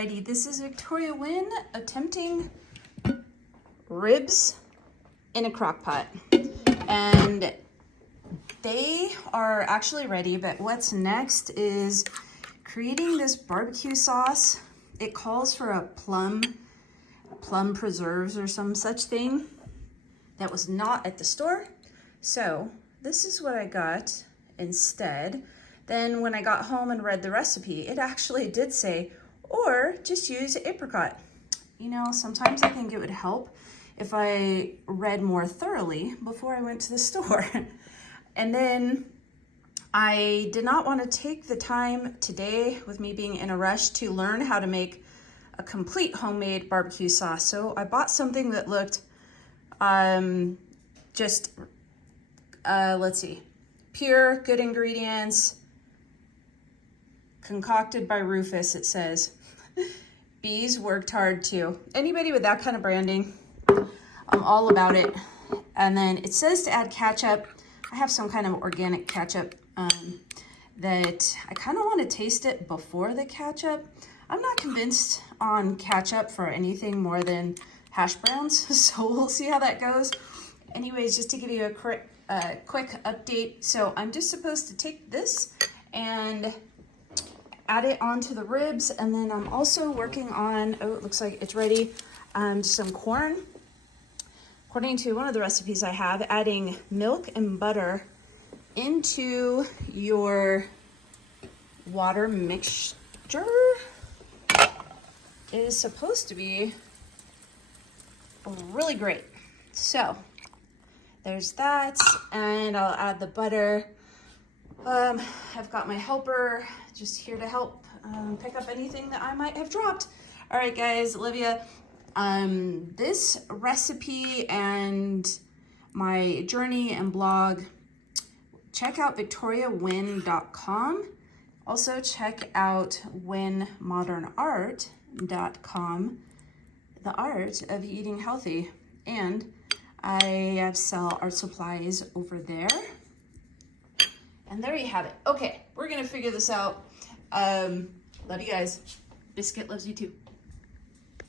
Alrighty, this is Victoria Wynn attempting ribs in a crock pot. And they are actually ready, but what's next is creating this barbecue sauce. It calls for a plum preserves or some such thing that was not at the store. So this is what I got instead. Then when I got home and read the recipe, it actually did say, or just use apricot. You know, sometimes I think it would help if I read more thoroughly before I went to the store. And then I did not want to take the time today, with me being in a rush, to learn how to make a complete homemade barbecue sauce. So I bought something that looked let's see, pure, good ingredients, concocted by Rufus, it says. Bees worked hard too. Anybody with that kind of branding, I'm all about it. And then it says to add ketchup. I have some kind of organic ketchup that I kind of want to taste it before the ketchup. I'm not convinced on ketchup for anything more than hash browns, so we'll see how that goes. Anyways, just to give you a quick update. So I'm just supposed to take this and add it onto the ribs, and then I'm also working on, oh, it looks like it's ready, some corn. According to one of the recipes I have, adding milk and butter into your water mixture is supposed to be really great. So there's that, and I'll add the butter. I've got my helper just here to help pick up anything that I might have dropped. All right, guys, Olivia. This recipe and my journey and blog, check out victoriawynn.com. Also check out wynnmodernart.com, the art of eating healthy. And I sell art supplies over there. And there you have it. Okay, we're gonna figure this out. Love you guys. Biscuit loves you too.